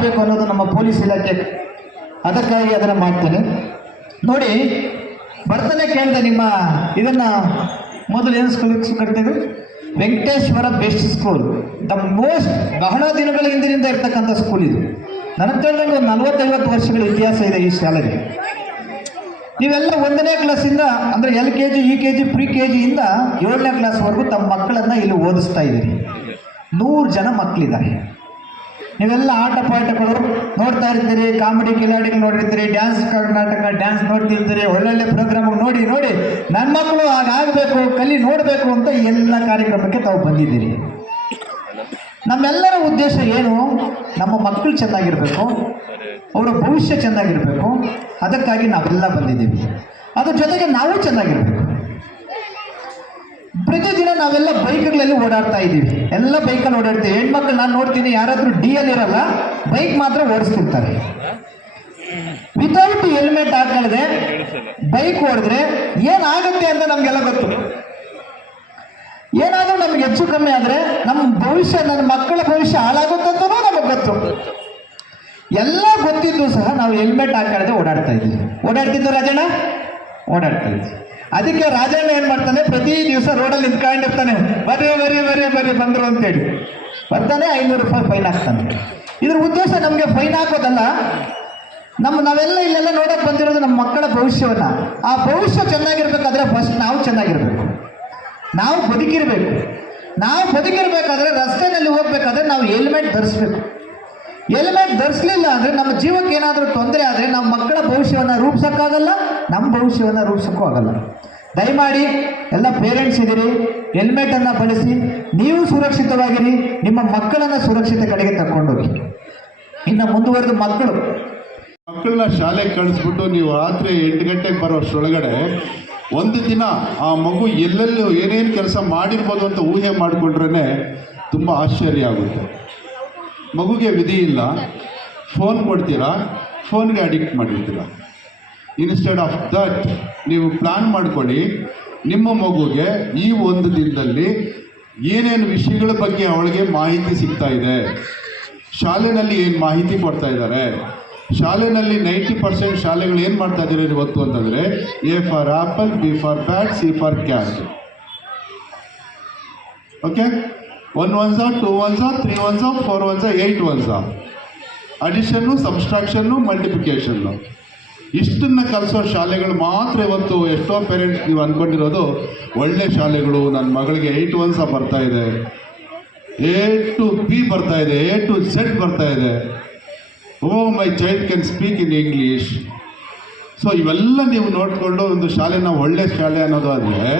ಮಾಡಬೇಕು ಅನ್ನೋದು ನಮ್ಮ ಪೊಲೀಸ್ ಇಲಾಖೆ, ಅದಕ್ಕಾಗಿ ಅದನ್ನು ಮಾಡ್ತೇನೆ. ನೋಡಿ, ಬರ್ತನೆ ಕೇಳಿದೆ ನಿಮ್ಮ ಇದನ್ನು ಮೊದಲು ಏನು ಸ್ಕೂಲ್ ಕಟ್ಟಿದ್ರು, Venkateshwara best school, the most ಬಹಳ ದಿನಗಳ ಹಿಂದಿನಿಂದ ಇರ್ತಕ್ಕಂಥ ಸ್ಕೂಲ್ ಇದು. ನನಗೆ ತಿಳಿದಂಗೆ ಒಂದು 40-50 ವರ್ಷಗಳ ಇತಿಹಾಸ ಇದೆ ಈ ಶಾಲೆಗೆ. ನೀವೆಲ್ಲ 1ನೇ ಕ್ಲಾಸಿಂದ ಅಂದರೆ LKG UKG ಪ್ರಿ KG ಇಂದ 7ನೇ ಕ್ಲಾಸ್ವರೆಗೂ ತಮ್ಮ ಮಕ್ಕಳನ್ನು ಇಲ್ಲಿ ಓದಿಸ್ತಾ ಇದ್ದೀರಿ. 100 ಜನ ಮಕ್ಕಳಿದ್ದಾರೆ. ನೀವೆಲ್ಲ ಆಟ ಪಾಠಗಳು ನೋಡ್ತಾ ಇರ್ತೀರಿ, ಕಾಮಿಡಿ ಕಿಲಾಡಿಗಳು ನೋಡಿರ್ತೀರಿ, ಡ್ಯಾನ್ಸ್ ಕರ್ನಾಟಕ ಡ್ಯಾನ್ಸ್ ನೋಡ್ತಿರ್ತೀರಿ, ಒಳ್ಳೊಳ್ಳೆ ಪ್ರೋಗ್ರಾಮ್ ನೋಡಿ ನೋಡಿ ನನ್ನ ಮಕ್ಕಳು ಹಾಗಾಗಬೇಕು, ಕಲಿ ನೋಡಬೇಕು ಅಂತ ಎಲ್ಲ ಕಾರ್ಯಕ್ರಮಕ್ಕೆ ತಾವು ಬಂದಿದ್ದೀರಿ. ನಮ್ಮೆಲ್ಲರ ಉದ್ದೇಶ ಏನು? ನಮ್ಮ ಮಕ್ಕಳು ಚೆನ್ನಾಗಿರಬೇಕು, ಅವರ ಭವಿಷ್ಯ ಚೆನ್ನಾಗಿರಬೇಕು. ಅದಕ್ಕಾಗಿ ನಾವೆಲ್ಲ ಬಂದಿದ್ದೀವಿ. ಅದ್ರ ಜೊತೆಗೆ ನಾವು ಚೆನ್ನಾಗಿರ್ಬೇಕು. ಪ್ರತಿದಿನ ನಾವೆಲ್ಲ ಬೈಕ್ಗಳಲ್ಲಿ ಓಡಾಡ್ತಾ ಇದ್ದೀವಿ, ಎಲ್ಲ ಬೈಕಲ್ಲಿ ಓಡಾಡ್ತೀವಿ. ಹೆಣ್ಮಕ್ಳು ನಾನು ನೋಡ್ತೀನಿ, ಯಾರಾದರೂ DL ಇರಲ್ಲ, ಬೈಕ್ ಮಾತ್ರ ಓಡಿಸ್ತಿರ್ತಾರೆ. ವಿತೌಟ್ ಹೆಲ್ಮೆಟ್ ಹಾಕೊಳ್ಳದೆ ಬೈಕ್ ಓಡಿದ್ರೆ ಏನಾಗುತ್ತೆ ಅಂತ ನಮಗೆಲ್ಲ ಗೊತ್ತು. ಏನಾದರೂ ನಮ್ಗೆ ಹೆಚ್ಚು ಕಮ್ಮಿ ಆದರೆ ನಮ್ಮ ಭವಿಷ್ಯ, ನನ್ನ ಮಕ್ಕಳ ಭವಿಷ್ಯ ಹಾಳಾಗುತ್ತಂತನೂ ನಮಗೆ ಗೊತ್ತು. ಎಲ್ಲ ಗೊತ್ತಿದ್ದು ಸಹ ನಾವು ಹೆಲ್ಮೆಟ್ ಹಾಕೊಳ್ಳದೆ ಓಡಾಡ್ತಾ ಇದ್ದೀವಿ. ಓಡಾಡ್ತಿದ್ದು ರಾಜಣ್ಣ ಓಡಾಡ್ತಾ ಇದ್ವಿ. ಅದಕ್ಕೆ ರಾಜಣ್ಣ ಏನು ಮಾಡ್ತಾನೆ, ಪ್ರತಿ ದಿವಸ ರೋಡಲ್ಲಿ ನಿಂತ್ಕೊಂಡಿರ್ತಾನೆ, ಬರ್ರಿ ಬರ್ರಿ ಬರ್ರಿ ಬರ್ರಿ ಬಂದರು ಅಂತೇಳಿ ಬರ್ತಾನೆ. 500 ರೂಪಾಯಿ ಫೈನ್ ಹಾಕ್ತಾನೆ. ಇದ್ರ ಉದ್ದೇಶ ನಮಗೆ ಫೈನ್ ಹಾಕೋದಲ್ಲ, ನಾವೆಲ್ಲ ಇಲ್ಲೆಲ್ಲ ನೋಡೋಕೆ ಬಂದಿರೋದು ನಮ್ಮ ಮಕ್ಕಳ ಭವಿಷ್ಯವನ್ನ. ಆ ಭವಿಷ್ಯ ಚೆನ್ನಾಗಿರ್ಬೇಕಾದ್ರೆ ಫಸ್ಟ್ ನಾವು ಚೆನ್ನಾಗಿರ್ಬೇಕು, ನಾವು ಬದುಕಿರ್ಬೇಕು. ನಾವು ಬದುಕಿರ್ಬೇಕಾದ್ರೆ ರಸ್ತೆಯಲ್ಲಿ ಹೋಗ್ಬೇಕಾದ್ರೆ ನಾವು ಹೆಲ್ಮೆಟ್ ಧರಿಸ್ಬೇಕು. ಹೆಲ್ಮೆಟ್ ಧರಿಸಲಿಲ್ಲ ಅಂದರೆ ನಮ್ಮ ಜೀವಕ್ಕೆ ಏನಾದರೂ ತೊಂದರೆ ಆದರೆ ನಮ್ಮ ಮಕ್ಕಳ ಭವಿಷ್ಯವನ್ನು ರೂಪಿಸೋಕ್ಕಾಗಲ್ಲ, ನಮ್ಮ ಭವಿಷ್ಯವನ್ನು ರೂಪಿಸೋಕ್ಕೂ ಆಗಲ್ಲ. ದಯಮಾಡಿ ಎಲ್ಲ ಪೇರೆಂಟ್ಸ್ ಇದ್ದೀರಿ, ಹೆಲ್ಮೆಟನ್ನು ಬಳಸಿ, ನೀವು ಸುರಕ್ಷಿತವಾಗಿರಿ, ನಿಮ್ಮ ಮಕ್ಕಳನ್ನು ಸುರಕ್ಷಿತ ಕಡೆಗೆ ತಗೊಂಡೋಗಿ. ಇನ್ನು ಮುಂದುವರೆದು ಮಕ್ಕಳನ್ನ ಶಾಲೆಗೆ ಕಳಿಸ್ಬಿಟ್ಟು ನೀವು ರಾತ್ರಿ 8 ಗಂಟೆಗೆ ಬರೋಷ್ಟರೊಳಗಡೆ ಒಂದು ದಿನ ಆ ಮಗು ಎಲ್ಲೆಲ್ಲೂ ಏನೇನು ಕೆಲಸ ಮಾಡಿರ್ಬೋದು ಅಂತ ಊಹೆ ಮಾಡಿಕೊಂಡ್ರೇ ತುಂಬ ಆಶ್ಚರ್ಯ ಆಗುತ್ತೆ. ಮಗುಗೆ ವಿಧಿ ಇಲ್ಲ, ಫೋನ್ ಕೊಡ್ತೀರಾ, ಫೋನ್ಗೆ ಅಡಿಕ್ಟ್ ಮಾಡಿರ್ತೀರ. ಇನ್ಸ್ಟೆಡ್ ಆಫ್ ದಟ್ ನೀವು ಪ್ಲ್ಯಾನ್ ಮಾಡ್ಕೊಳ್ಳಿ, ನಿಮ್ಮ ಮಗುಗೆ ಈ ಒಂದು ದಿನದಲ್ಲಿ ಏನೇನು ವಿಷಯಗಳ ಬಗ್ಗೆ ಅವಳಿಗೆ ಮಾಹಿತಿ ಸಿಗ್ತಾ ಇದೆ, ಶಾಲೆಯಲ್ಲಿ ಏನು ಮಾಹಿತಿ ಕೊಡ್ತಾ ಇದ್ದಾರೆ. ಶಾಲೆಯಲ್ಲಿ 90% ಶಾಲೆಗಳು ಏನು ಮಾಡ್ತಾ ಇದ್ದಾರೆ ಇವತ್ತು ಅಂತಂದರೆ, A for apple, B for bat, C for cat. Okay, 1 ones are 2 ones are 3 ones are 4 ones are 8 ones are. ಅಡಿಷನ್ನು, ಸಬ್ಸ್ಟ್ರಾಕ್ಷನ್ನು, ಮಲ್ಟಿಪ್ಲಿಕೇಶನ್ನು, ಇಷ್ಟನ್ನು ಕಲಿಸೋ ಶಾಲೆಗಳು ಮಾತ್ರ ಇವತ್ತು. ಎಷ್ಟೋ ಪೇರೆಂಟ್ಸ್ ನೀವು ಅಂದ್ಕೊಂಡಿರೋದು ಒಳ್ಳೆ ಶಾಲೆಗಳು, ನನ್ನ ಮಗಳಿಗೆ 8 ones ಬರ್ತಾ ಇದೆ, A to B ಬರ್ತಾ ಇದೆ, A to Z ಬರ್ತಾ ಇದೆ, my child can speak in English. So ಇವೆಲ್ಲ ನೀವು ನೋಡಿಕೊಂಡು ಒಂದು ಶಾಲೆನ ಒಳ್ಳೆ ಶಾಲೆ ಅನ್ನೋದಾದರೆ,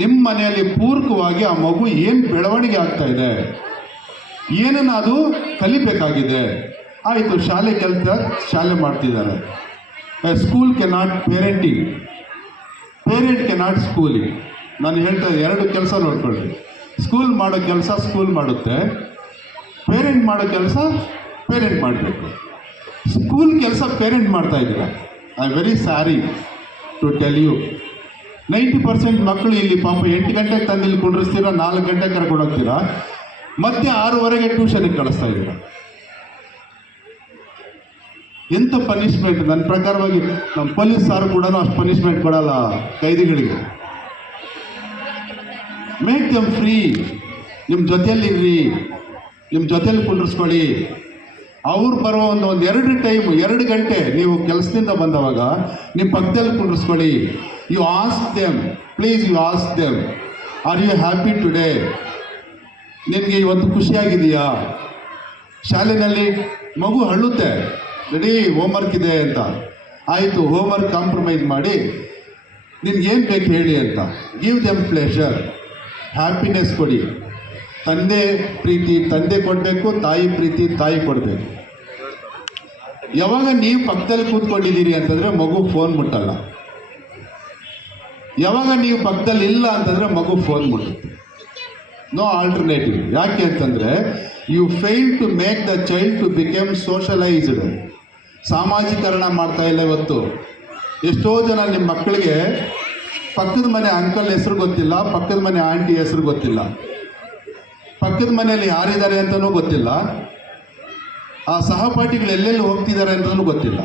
ನಿಮ್ಮ ಮನೆಯಲ್ಲಿ ಪೂರಕವಾಗಿ ಆ ಮಗು ಏನು ಬೆಳವಣಿಗೆ ಆಗ್ತಾ ಇದೆ, ಏನನ್ನು ಅದು ಕಲಿಬೇಕಾಗಿದೆ. ಆಯಿತು, ಶಾಲೆ ಕೆಲಸ ಶಾಲೆ ಮಾಡ್ತಿದ್ದಾರೆ. School cannot parenting, parent cannot schooling. ನಾನು ಹೇಳ್ತಾ ಇದ್ದೆ, 2 ಕೆಲಸ ನೋಡ್ಕೊಳ್ಳಿ. ಸ್ಕೂಲ್ ಮಾಡೋ ಕೆಲಸ ಸ್ಕೂಲ್ ಮಾಡುತ್ತೆ, ಪೇರೆಂಟ್ ಮಾಡೋ ಕೆಲಸ ಪೇರೆಂಟ್ ಮಾಡಬೇಕು. ಸ್ಕೂಲ್ ಕೆಲಸ ಪೇರೆಂಟ್ ಮಾಡ್ತಾ ಇದ್ದೀರ. I very sorry to tell you, 90% ಮಕ್ಕಳು ಇಲ್ಲಿ ಪಾಪ 8 ಗಂಟೆಗೆ ತಂದು ಇಲ್ಲಿ ಕುಂಡ್ರಿಸ್ತೀರ, 4 ಗಂಟೆಗೆ ಕರ್ಕೊಂಡು ಹೋಗ್ತೀರಾ, ಮತ್ತೆ 6:15 ಟ್ಯೂಷನಿಗೆ ಕಳಿಸ್ತಾ ಇದ್ದೀರ. ಎಂಥ ಪನಿಷ್ಮೆಂಟ್! ನನ್ನ ಪ್ರಕಾರವಾಗಿ ನಮ್ಮ ಪೊಲೀಸ್ ಸಾರು ಕೂಡ ಅಷ್ಟು ಪನಿಷ್ಮೆಂಟ್ ಕೊಡಲ್ಲ ಕೈದಿಗಳಿಗೆ. ಮೇಕ್ ದಮ್ ಫ್ರೀ, ನಿಮ್ಮ ಜೊತೆಯಲ್ಲಿರ್ರಿ, ನಿಮ್ಮ ಜೊತೆಯಲ್ಲಿ ಕುಂಡ್ರಿಸ್ಕೊಳ್ಳಿ. ಅವ್ರು ಬರೋ ಒಂದು 2 ಗಂಟೆ ನೀವು ಕೆಲಸದಿಂದ ಬಂದವಾಗ ನಿಮ್ಮ ಪಕ್ಕದಲ್ಲಿ ಕುಂಡ್ರಿಸ್ಕೊಳ್ಳಿ. You ask them, please you ask them, are you happy today? ನಿನಗೆ ಇವತ್ತು ಖುಷಿಯಾಗಿದೆಯಾ? ಶಾಲೆಯಲ್ಲಿ ಮಗು ಅಳುತ್ತೆ, ರೆಡಿ ಹೋಮ್ವರ್ಕ್ ಇದೆ ಅಂತ. ಆಯಿತು, ಹೋಮ್ವರ್ಕ್ ಕಾಂಪ್ರಮೈಸ್ ಮಾಡಿ ನಿನ್ಗೇನು ಬೇಕು ಹೇಳಿ ಅಂತ. ಗಿವ್ ದೆಮ್ ಪ್ಲೇಷರ್, ಹ್ಯಾಪಿನೆಸ್ ಕೊಡಿ. ತಂದೆ ಪ್ರೀತಿ ತಂದೆ ಕೊಡಬೇಕು, ತಾಯಿ ಪ್ರೀತಿ ತಾಯಿ ಕೊಡಬೇಕು. ಯಾವಾಗ ನೀವು ಪಕ್ಕದಲ್ಲಿ ಕೂತ್ಕೊಂಡಿದ್ದೀರಿ ಅಂತಂದರೆ ಮಗು ಫೋನ್ ಮುಟ್ಟಲ್ಲ. ಯಾವಾಗ ನೀವು ಪಕ್ಕದಲ್ಲಿ ಇಲ್ಲ ಅಂತಂದರೆ ಮಗು ಫೋನ್ ಮುಟ್ಟುತ್ತೆ. No alternative. ಯಾಕೆ ಅಂತಂದರೆ you fail to make the child to become socialized. ಸಾಮಾಜೀಕರಣ ಮಾಡ್ತಾ ಇಲ್ಲ ಇವತ್ತು. ಎಷ್ಟೋ ಜನ ನಿಮ್ಮ ಮಕ್ಕಳಿಗೆ ಪಕ್ಕದ ಮನೆ ಅಂಕಲ್ ಹೆಸರು ಗೊತ್ತಿಲ್ಲ, ಪಕ್ಕದ ಮನೆ ಆಂಟಿ ಹೆಸರು ಗೊತ್ತಿಲ್ಲ, ಪಕ್ಕದ ಮನೆಯಲ್ಲಿ ಯಾರಿದ್ದಾರೆ ಅಂತಲೂ ಗೊತ್ತಿಲ್ಲ. ಆ ಸಹಪಾಠಿಗಳು ಎಲ್ಲೆಲ್ಲಿ ಹೋಗ್ತಿದ್ದಾರೆ ಅಂತಲೂ ಗೊತ್ತಿಲ್ಲ.